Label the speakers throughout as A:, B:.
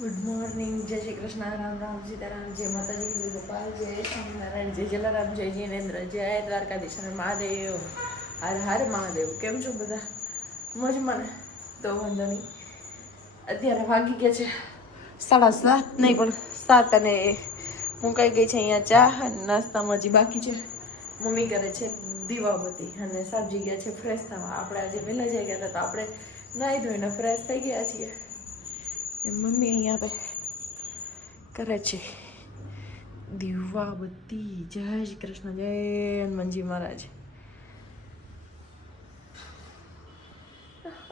A: Good morning જય શ્રી કૃષ્ણ. રામ રામ, સીતારામ, જય માતાજી, જય ગોપાલ, જય સ્વામિનારાયણ, જય જલારામ, જય જિનેન્દ્ર, જય દ્વારકાધીશ અને મહાદેવ. હર હર મહાદેવ. કેમ છો બધા? મોજમાં તો વાંધો નહીં. અત્યારે વાગી ગયા છે સાડા સાત. નહીં, પણ સાત અને મુકાઈ ગઈ છે અહીંયા ચા અને નાસ્તામાં હજી બાકી છે. મમ્મી કરે છે દીવાબતી અને સાબજી ગયા છે ફ્રેશ થવા. આપણે આજે વહેલા જઈ ગયા હતા, તો આપણે નાહી ધોઈને ફ્રેશ થઈ ગયા છીએ. મમ્મી અહીંયા આપે કરે છે. દીવા બધી જય શ્રી કૃષ્ણ. જય હનુમાનજી મહારાજ.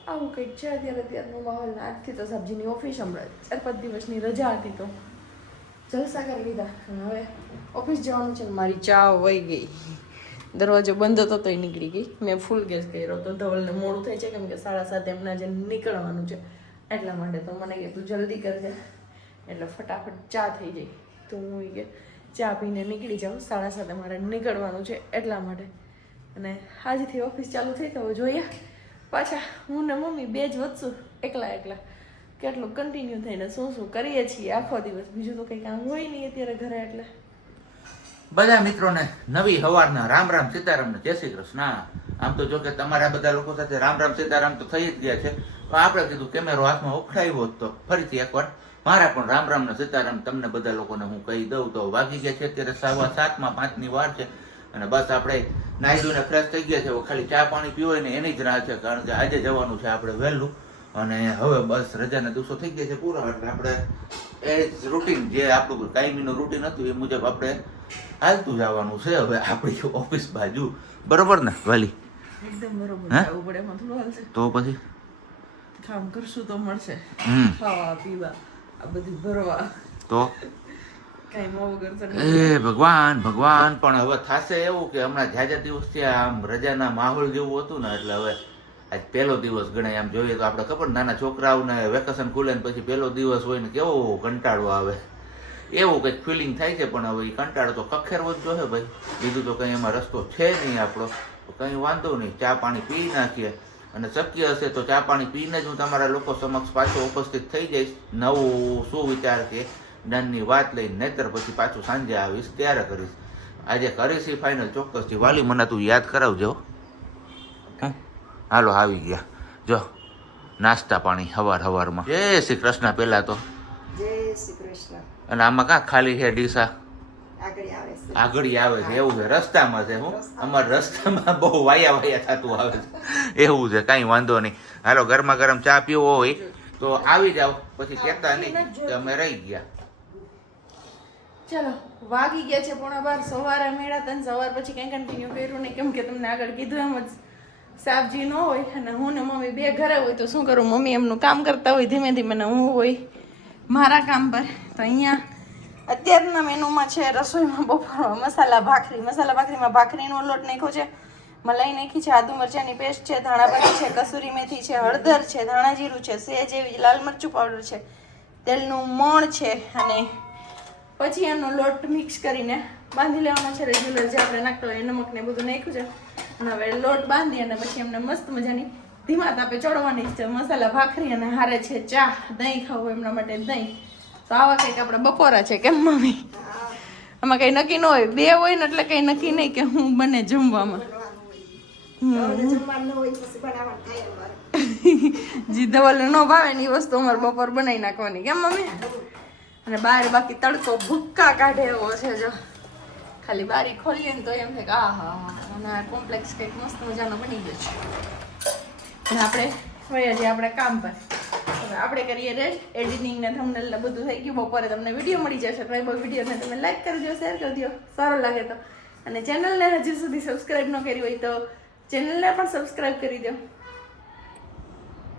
A: આવું કંઈક છે અત્યારે અત્યારનો માહોલ. આજથી તો સાબજીની ઓફિસ હમણાં ચાર પાંચ દિવસની રજા હતી તો જલસા કરી લીધા. હવે ઓફિસ જવાનું છે મારી ચા વહી ગઈ. દરવાજો બંધ હતો તોય નીકળી ગઈ. મેં ફૂલ ગેસ કર્યો તો ધવલને મોડું થાય છે કેમ કે સાડા સાત એમના જે નીકળવાનું છે. એટલા માટે તો મને કે તું જલ્દી કરજે. એટલે ફટાફટ ચા થઈ જાય તો હું કે, ચા પીને નીકળી જાઉં. સાડા સાતે મારે નીકળવાનું છે એટલા માટે. અને આજથી ઓફિસ ચાલુ થઈ તો જોઈએ. પાછા હું ને મમ્મી બે જ વધશું. એકલા એકલા. કેટલું કન્ટિન્યુ થઈને શું શું કરીએ છીએ આખો દિવસ. બીજું તો કંઈ કામ હોય નહીં અત્યારે ઘરે એટલે.
B: બધા મિત્રોને નવી હવારના રામ રામ સીતારામ ને જય શ્રી કૃષ્ણ. આમ તો જો કે તમારા બધા લોકો સાથે રામ રામ સીતારામ તો થઈ જ ગયા છે. પણ આપણે કીધું કેમેરો હાથમાં ઉપડાવ્યો તો ફરીથી એકવાર મારા પણ રામ રામ ને સીતારામ તમને બધા લોકોને હું કહી દઉં તો વાગી ગયા છે. અત્યારે સવા સાતમાં પાંચની વાર છે અને બસ આપણે નાહી ધોઈને ફ્રેશ થઈ ગયા છે. ખાલી ચા પાણી પીવો ને એની જ રાહ છે કારણ કે આજે જવાનું છે આપણે વહેલું અને હવે બસ રજાના દિવસો થઈ ગયા છે પૂરા એટલે આપણે એ રૂટીન જે આપણું કાયમીનું રૂટીન હતું એ મુજબ આપણે હાલતું જવાનું છે. હવે આપણી ઓફિસ બાજુ. બરોબર ને વાલી? તો પછી?
A: કામ કરશું તો મળશે. ખાવા પીવા આ બધું ભરવા.
B: તો. એ ભગવાન ભગવાન. પણ હવે થશે એવું કે હમણાં જાજા દિવસથી આમ રજાના માહોલ જેવું હતું ને એટલે હવે આજ પહેલો દિવસ ગણાય. આમ જોઈએ તો આપણે ખબર નાના છોકરાઓને વેકેશન ખુલે ને પછી પહેલો દિવસ હોય ને કેવો કંટાળો આવે. એવું કંઈક ફિલિંગ થાય છે પણ હવે એ કંટાળો તો કખેરવો જ જોઈએ ભાઈ. બીજું તો કંઈ એમાં રસ્તો છે નહીં આપણો. તો કંઈ વાંધો નહીં. ચા પાણી પી નાખીએ. અને શક્ય હશે તો ચા પાણી પીને જ હું તમારા લોકો સમક્ષ પાછો ઉપસ્થિત થઈ જઈશ. નવું શું વિચાર કે જ્ઞાનની વાત લઈને નહીતર પછી પાછું સાંજે આવીશ ત્યારે કરીશ. આજે કરીશ એ ફાઇનલ ચોક્કસથી વાલી મને તું યાદ કરાવજો. હં? હાલો આવી ગયા. જો નાસ્તા પાણી હવાર હવારમાં. જય શ્રી કૃષ્ણ પહેલાં તો.
C: જય શ્રી કૃષ્ણ.
B: અને આમાં કાં ખાલી છે ડીસા
C: આગળ આવે છે.
B: આગળ આવે છે. એવું છે. રસ્તામાં છે હું. અમારા રસ્તામાં બહુ વાયા વાયા થતું આવે છે. એવું છે. કાંઈ વાંધો નહીં. હાલો ગરમા ગરમ ચા પીવો હોય તો આવી જાઓ. પછી કહેતા નહીં કે અમે રહી ગયા.
A: ચલો વાગી ગયા છે પોણા બાર. સવારે મેળા તને સવાર પછી કંઈ કન્ટિન્યુ કર્યું નહીં. કેમ કે તમને આગળ કીધું એમ જ સાબજી ન હોય અને હું ને મમ્મી બે ઘરે હોય તો શું કરું? મમ્મી એમનું કામ કરતા હોય ધીમે ધીમે ને હું હોય મારા કામ પર. તો અહીંયા અત્યારના મેનુમાં છે રસોઈમાં બપોરમાં મસાલા ભાખરી. મસાલા ભાખરીમાં ભાખરીનો લોટ નાખ્યો છે. મલાઈ નાખી છે, આદુ મરચાંની પેસ્ટ છે ધાણાભાજી છે, કસૂરી મેથી છે, હળદર છે, ધાણા જીરું છે, સેજ એવી લાલ મરચું પાવડર છે. તેલનું મણ છે અને પછી એનો લોટ મિક્સ કરીને બાંધી લેવાનો છે. રેગ્યુલર જે આપણે નાખતો હોય નમક ને બધું નાખ્યું છે. અને હવે લોટ બાંધી અને પછી એમને મસ્ત મજાની ધીમા તાપે ચડવાની છે. મસાલા ભાખરી અને હારે છે ચા. દહીં ખાવું એમના માટે દહીં. તો આવા કંઈક આપણે બપોરા છે કેમ મમ્મી? આમાં કંઈ નક્કી ન હોય. બે હોય ને એટલે કંઈ નક્કી નહીં કે હું બને જમવામાં. જી ધવલ ન ભાવે ને એ વસ્તુ અમારે બપોર બનાવી નાખવાની. કેમ મમ્મી? અને બહાર બાકી તડકો ભૂક્કા કાઢે એવો છે જો. ખાલી બારી ખોલીએ ને તો એમ થાય કે આ હા અને કોમ્પ્લેક્સ કંઈક મસ્ત મજાનો બની ગયો છે. અને આપણે હોય હજી આપણે કામ પર આપણે કરીએ રેસ્ટ એડિટિંગ ને થંબનેલ ને બધું થઈ ગયું. બપોરે તમને વીડિયો મળી જશે. ટ્રાઇબલ વિડીયોને તમે લાઈક કરી દો શેર કરી દો. સારો લાગે તો. અને ચેનલને હજુ સુધી સબસ્ક્રાઇબ ન કરી હોય તો ચેનલને પણ સબસ્ક્રાઇબ કરી દો.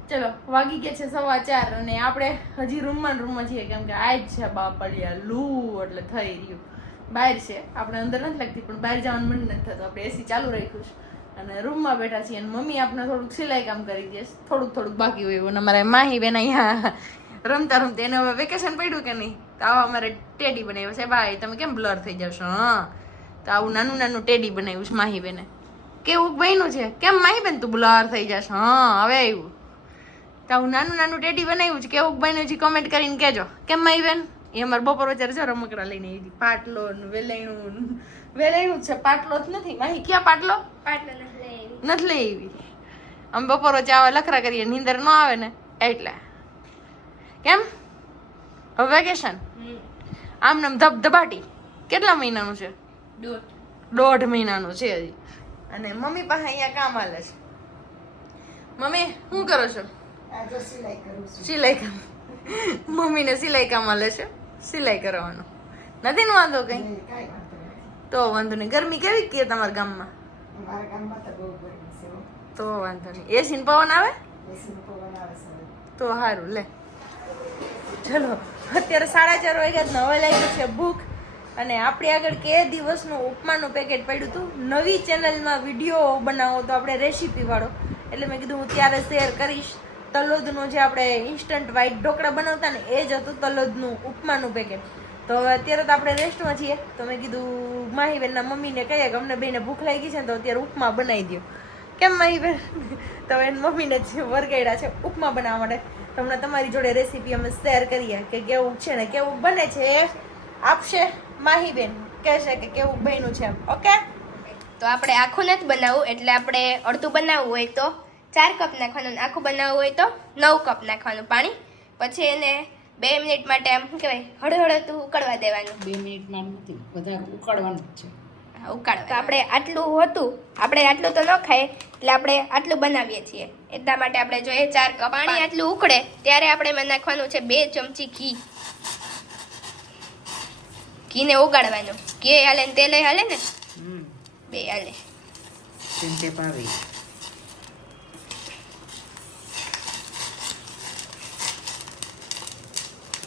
A: ચલો, વાગી ગયા છે સવા ચાર અને આપણે હજી રૂમમાં રૂમમાં છીએ કેમ કે આજ છે બાપડિયા લૂ એટલે થઈ રહ્યું. બહાર છે. આપણે અંદર નથી લાગતી, પણ બહાર જવાનું મન નથી થતું. આપણે એસી ચાલુ રાખ્યું છે. અને રૂમમાં બેઠા છીએ અને મમ્મી આપણે થોડુંક સિલાઈ કામ કરી દે થોડુંક થોડુંક બાકી હોય અને અમારે માહી બેન અહીંયા રમતા રમતા એને હવે વેકેશન પડ્યું કે નહીં? તો આવા અમારે ટેડી બનાવ્યું છે. ભાઈ, તમે કેમ બ્લર થઈ જશો? હા. તો આવું નાનું નાનું ટેડી બનાવ્યું છે માહી બેને. કેવું બન્યું છે? કેમ માહી બેન તું બ્લર થઈ જશ? હા, હવે આવ્યું તો આવું નાનું નાનું ટેડી બનાવ્યું છે. કેવું બન્યું છે? કમેન્ટ કરીને કહેજો. કેમ માહી બેન? એ અમારે બપોર વચ્ચે જો રમકડા લઈને આવી હતી. પાટલો વેલાયણું વેલાયણું જ છે પાટલો જ નથી. માહી ક્યાં પાટલો? નથી લઈ આવી અમે બપોર વચ્ચે આવા લખરા કરીએ નીંદર ન આવે ને એટલે. કેમ? હવે વેકેશન આમ નામ ધબધબાટી. કેટલા મહિનાનું છે? દોઢ. મહિનાનું છે હજી. અને મમ્મી પાસે અહીંયા કામ હાલે છે. મમ્મી શું કરો છો?
C: સિલાઈ કરું
A: સિલાઈ કામ. મમ્મીને સિલાઈ કામ હાલે છે? સિલાઈ કરવાનું. નથી ને વાંધો કઈ? તો વાંધો નહીં. ગરમી કેવી કે તમારા ગામમાં?
C: તો
A: વાંધો નહીં. એસી પવન આવે. તો સારું લે. ચલો અત્યારે સાડા ચાર વાગ્યા જ હવે લાગ્યું છે ભૂખ. અને આપણી આગળ કે દિવસનું ઉપમાનું પેકેટ પડ્યું હતું. નવી ચેનલમાં વીડિયો બનાવો તો આપણે રેસીપી વાળો. એટલે મેં કીધું હું ત્યારે શેર કરીશ. તલોદનું જે આપણે ઇન્સ્ટન્ટ વ્હાઈટ ઢોકળા બનાવતા ને, એ જ હતું તલોદનું ઉપમાનું પેકેટ તો અત્યારે તો આપણે રેસ્ટમાં છીએ. તો મેં કીધું, માહીબેનના મમ્મીને કહીએ કે અમને બેને ભૂખ લાગી છે ને, તો અત્યારે ઉપમા બનાવી દો કેમ માહીબેન? તો એની મમ્મીને જ વરગાડ્યા છે, ઉપમા બનાવવા માટે. તો હમણાં તમારી જોડે રેસીપી અમે શેર કરીએ કે કેવું છે ને, કેવું બને છે એ આપશે માહીબેન. કહેશે કે કેવું બન્યું છે ઓકે
D: તો આપણે આખું નથી બનાવવું, એટલે આપણે અડધું બનાવવું હોય તો? ચાર કપ નાખવાનું આખું બનાવવું હોય તો નવ કપ નાખવાનું પાણી. પછી એને બે મિનિટ માટે આમ શું કહેવાય? હળહળતું ઉકળવા દેવાનું.
E: બે મિનિટમાં નથી બધા ઉકાળવાનું છે.
D: ઉકાળ તો આપણે આટલું હતું આપણે આટલું તો ન ખાય એટલે આપણે આટલું બનાવીએ છીએ. એટલા માટે આપણે જોઈએ ચાર કપ પાણી આટલું ઉકળે ત્યારે આપણે એમાં નાખવાનું છે બે ચમચી ઘી. ઘીને ઓગાળવાનું ઘી હાલે ને તેલ હાલે ને? બે હાલે
E: ચમચે પાવી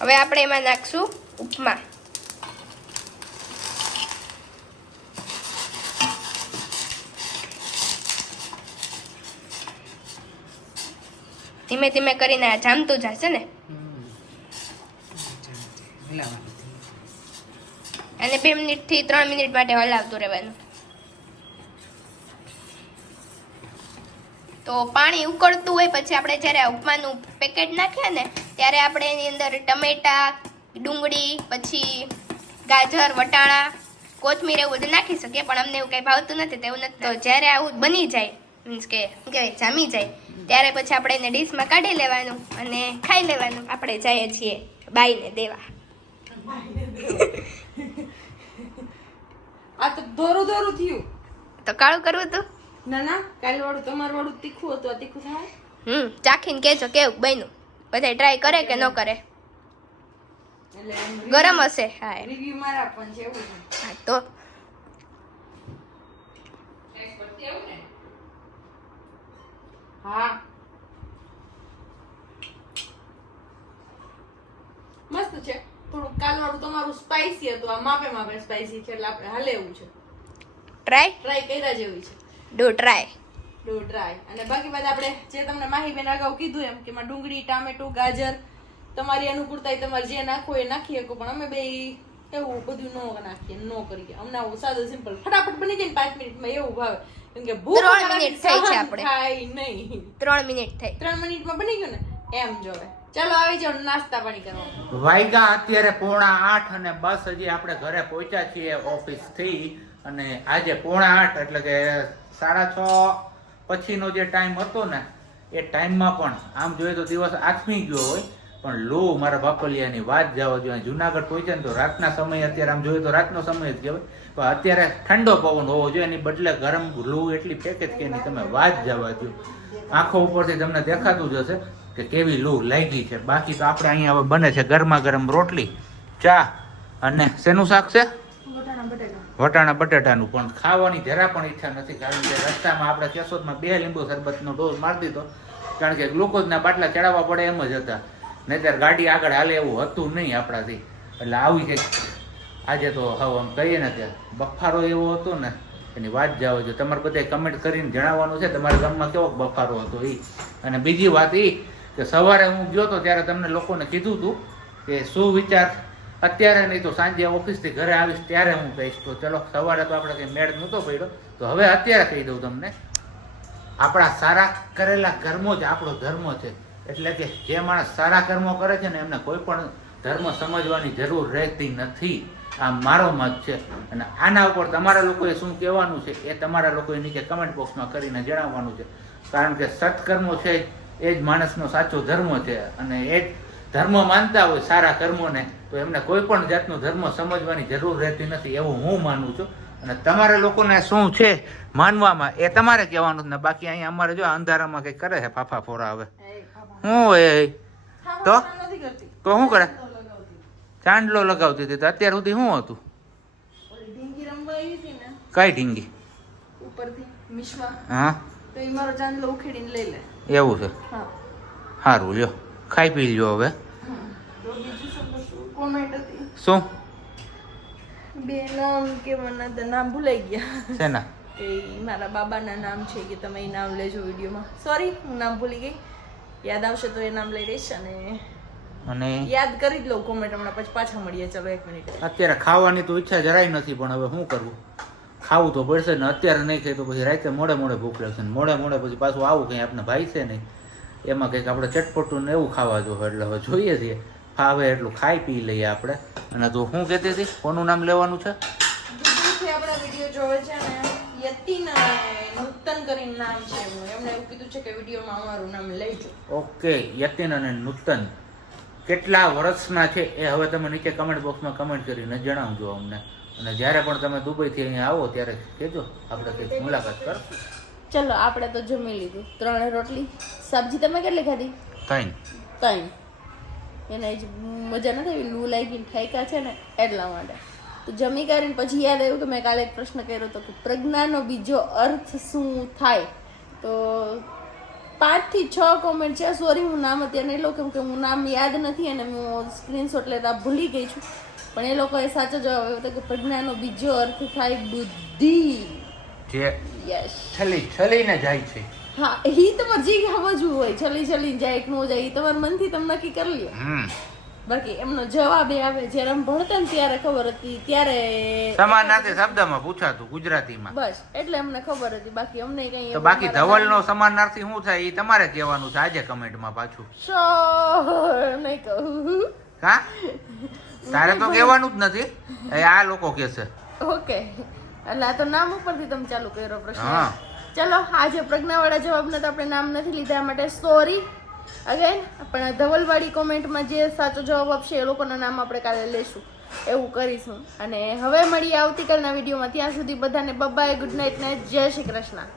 D: હવે આપણે એમાં નાખશું ઉપમા. ધીમે ધીમે કરીને આ જામતું જશે ને? અને બે મિનિટથી ત્રણ મિનિટ માટે હલાવતું રહેવાનું. તો પાણી ઉકળતું હોય, પછી આપણે જ્યારે ઉપમાનું પેકેટ નાખીએ ને ત્યારે આપણે એની અંદર ટમેટા ડુંગળી પછી ગાજર વટાણા કોથમીર એવું બધું નાખી શકીએ પણ અમને એવું કંઈ ભાવતું નથી તેવું નથી. તો જ્યારે આવું બની જાય મીન્સ કે કહેવાય જામી જાય ત્યારે પછી આપણે એને ડીશમાં કાઢી લેવાનું અને ખાઈ લેવાનું. આપણે જઈએ છીએ બાઈને દેવા.
A: આ તો દોરું દોરું થયું.
D: તો કાળું કરવું હતું
A: ના ના કાલ વાળું તમારું વાળું તીખું હતું આ તીખું થાય?
D: હમ ચાખીને કહેજો કેવું બન્યું? બધા ટ્રાય કરે કે ન કરે? ગરમ હશે હા
A: રિવ્યુ મારા પણ છે
D: હા તો.
A: હા. મસ્ત છે. થોડું કાલવાળું તમારું સ્પાઈસી હતું. આ માપે માપે સ્પાઈસી છે એટલે આપણે હાલે એવું છે.
D: ટ્રાય
A: ટ્રાય કર્યા જેવી છે.
D: ડો ટ્રાય
A: ડો ડ્રાય અને બાકી બધા આપણે જે તમને માહીબેન અગાઉ કીધું એમ કે એમાં ડુંગળી ટામેટું ગાજર તમારી અનુકૂળતા તમારે જે નાખો એ નાખી શકો પણ અમે બે એવું બધું નો નાખીએ નો કરીએ. અમને આવું સાદું સિમ્પલ ફટાફટ બની જાય ને પાંચ મિનિટમાં એવું ભાવે. કેમ કે ભૂખ
D: ત્રણ મિનિટ થઈ છે આપણે.
A: થાય નહીં.
D: ત્રણ મિનિટ થઈ.
A: ત્રણ મિનિટમાં બની ગયું ને? એમ જોવે ચાલો આવી જાઓ નાસ્તા પાણી કરવા.
B: વાયગા અત્યારે પોણા આઠ અને બસ હજી આપણે ઘરે પહોંચ્યા છીએ ઓફિસથી અને આજે પોણા આઠ એટલે કે સાડા છ પછીનો જે ટાઈમ હતો ને, એ ટાઈમમાં પણ, આમ જોઈએ તો દિવસ આથમી ગયો હોય, પણ લો, મારા બાપલિયાની વાત જવા જોઈએ જુનાગઢ પહોંચે ને તો રાતના સમય, અત્યારે આમ જોઈએ તો રાતનો સમય જ કહેવાય, પણ અત્યારે ઠંડો પવન હોવો જોઈએ, એની બદલે ગરમ લો એટલી છે કે એની તમે વાત જવા દો આંખો ઉપરથી તમને દેખાતું જ હશે કે કેવી લૂ લાગી છે. બાકી તો આપણે અહીંયા હવે બને છે ગરમા ગરમ રોટલી, ચા અને શેનું શાક છે? વટાણા બટાટાનું પણ ખાવાની જરા પણ ઈચ્છા નથી, કારણ કે રસ્તામાં આપણે કેશોદમાં બે લીંબુ શરબતનો ડોઝ મારી દીધો. કારણ કે ગ્લુકોઝના બાટલા ચડાવવા પડે એમ જ હતા. નહીતર ગાડી આગળ હાલે એવું હતું નહીં આપણાથી. એટલે આવી કંઈક આજે તો હવે આમ કહીએ ને કે બફારો એવો હતો ને, એની વાત જાઓ જો તમારે બધા કમેન્ટ કરીને જણાવવાનું છે. તમારા ગામમાં કેવો બફારો હતો એ અને બીજી વાત એ કે સવારે હું ગયો તો ત્યારે તમને લોકોને કીધું હતું કે શું વિચાર અત્યારે નહીં તો સાંજે ઓફિસથી ઘરે આવીશ ત્યારે હું કહીશ તો ચલો, સવારે તો આપણે કંઈ મેળ નહોતો પડ્યો. તો હવે અત્યારે કહી દઉં તમને, આપણા સારા કરેલા કર્મો જ આપણો ધર્મ છે. એટલે કે જે માણસ સારા કર્મો કરે છે ને એમને કોઈ પણ ધર્મ સમજવાની જરૂર રહેતી નથી. આ મારો મત છે. અને આના ઉપર તમારા લોકોએ શું કહેવાનું છે એ તમારા લોકોએ નીચે કમેન્ટ બોક્સમાં કરીને જણાવવાનું છે. કારણ કે સત્કર્મો છે એ જ માણસનો સાચો ધર્મ છે. અને એ જ ધર્મ માનતા હોય સારા કર્મોને તો એમને કોઈ પણ જાતનો ધર્મ સમજવાની જરૂર રહેતી નથી એવું હું માનું છું. અને તમારે લોકોને શું છે માનવામાં એ તમારે કહેવાનું ને. બાકી અહીંયા અમારે જો અંધારામાં કંઈક કરે છે ફાફા ફોરા હવે. હું એ? તો? તો શું કરે? ચાંદલો લગાવતી હતી તો અત્યાર સુધી શું હતું? કઈ ઢીંગી?
A: ઉપરથી
B: હા?
A: તો એ મારો ચાંદલો ઉખેડીને લઈ લે.
B: એવું છે?
A: હા.
B: સારું લ્યો. ખાઈ પી લ્યો હવે.
A: શું? બે નામ કે મને તો નામ ભૂલાઈ ગયા.
B: શેના?
A: કે મારા બાબાના નામ છે કે તમે એ નામ લેજો વિડીયોમાં. સોરી હું નામ ભૂલી ગઈ. યાદ આવશે તો એ નામ લઈ લઈશ અને
B: અને?
A: યાદ કરી જ લઉં કોમેન્ટ હમણાં પછી પાછા મળીએ. ચલો એક મિનિટ
B: અત્યારે ખાવાની તો ઈચ્છા જરાય નથી પણ હવે શું કરવું? ખાવું તો પડશે ને અત્યારે નહીં ખાય તો પછી રાતે મોડે મોડે ભૂખ લાગશે ને મોડે મોડે પછી પાછું આવું કંઈ આપણે ભાઈ છે નહીં. એમાં કંઈક આપણે ચટપટું ને એવું ખાવા જોઈએ એટલે હવે જોઈએ છીએ. ફાવે એટલું ખાઈ પી લઈએ આપણે. અને તો શું કહેતી હતી કોનું નામ લેવાનું છે?
A: આપણા વીડિયો જોવે છે ને યતિન નૂતન કરીને નામ છે એમનું. એમણે એવું કીધું છે કે વિડીયોમાં અમારું નામ લેજો.
B: ઓકે યતિન અને નૂતન. કેટલા વર્ષના છે એ હવે તમે નીચે કમેન્ટ બોક્સમાં કમેન્ટ કરીને જણાવજો અમને. અને જ્યારે પણ તમે દુબઈથી અહીંયા આવો ત્યારે કહેજો. આપણે કંઈક મુલાકાત કરો.
A: ચલો આપણે તો જમી લીધું. ત્રણ રોટલી. સબ્જી તમે કેટલી ખાધી?
B: ત્રણ.
A: ત્રણ. એને જ મજા નથી આવી લૂ લાગીને ઠેકા છે ને એટલા માટે. તો જમી કરીને પછી યાદ આવ્યું કે મેં કાલે એક પ્રશ્ન કર્યો હતો કે પ્રજ્ઞાનો બીજો અર્થ શું થાય? તો પાંચથી છ કોમેન્ટ છે. સોરી હું નામ અત્યારે લઉં કેમ કે હું નામ યાદ નથી અને હું સ્ક્રીનશોટ લેતા ભૂલી ગઈ છું. પણ એ લોકોએ સાચો જવાબ આવ્યો હતો કે પ્રજ્ઞાનો બીજો અર્થ થાય બુદ્ધિ.
B: જે
A: યસ
B: છલી છલીને જાય છે.
A: હા એ તમારે જે સમજવું હોય છલી છલી જાય એક નો જાય એ તમારા મનથી તમે નક્કી કરી લ્યો. બાકી એમનો જવાબ એ આવે જ્યારે અમે ભણતા ને ત્યારે ખબર હતી ત્યારે
B: સમાનાર્થી શબ્દમાં પૂછાતું ગુજરાતીમાં.
A: બસ એટલે અમને ખબર હતી બાકી અમને કઈ
B: તો બાકી ધવલનો સમાનાર્થી શું થાય એ તમારે કહેવાનું છે આજે કમેન્ટમાં પાછું.
A: શ્યોર નહીં કહું.
B: હા તારે તો કહેવાનું જ નથી. એ આ લોકો કહેશે
A: ઓકે. એટલે આ તો નામ ઉપરથી તમે ચાલુ કર્યો પ્રશ્ન.
B: હા.
A: ચલો, આજે પ્રજ્ઞાવાળા જવાબના તો આપણે નામ નથી લીધા માટે સોરી અગેન પણ ધવલવાળી કોમેન્ટમાં જે સાચો જવાબ આપશે, એ લોકોના નામ આપણે કાલે લેશું. એવું કરીશું. અને હવે મળીએ આવતીકાલના વિડીયોમાં. ત્યાં સુધી બધાને બબાય ગુડ નાઇટ ને જય શ્રી કૃષ્ણ.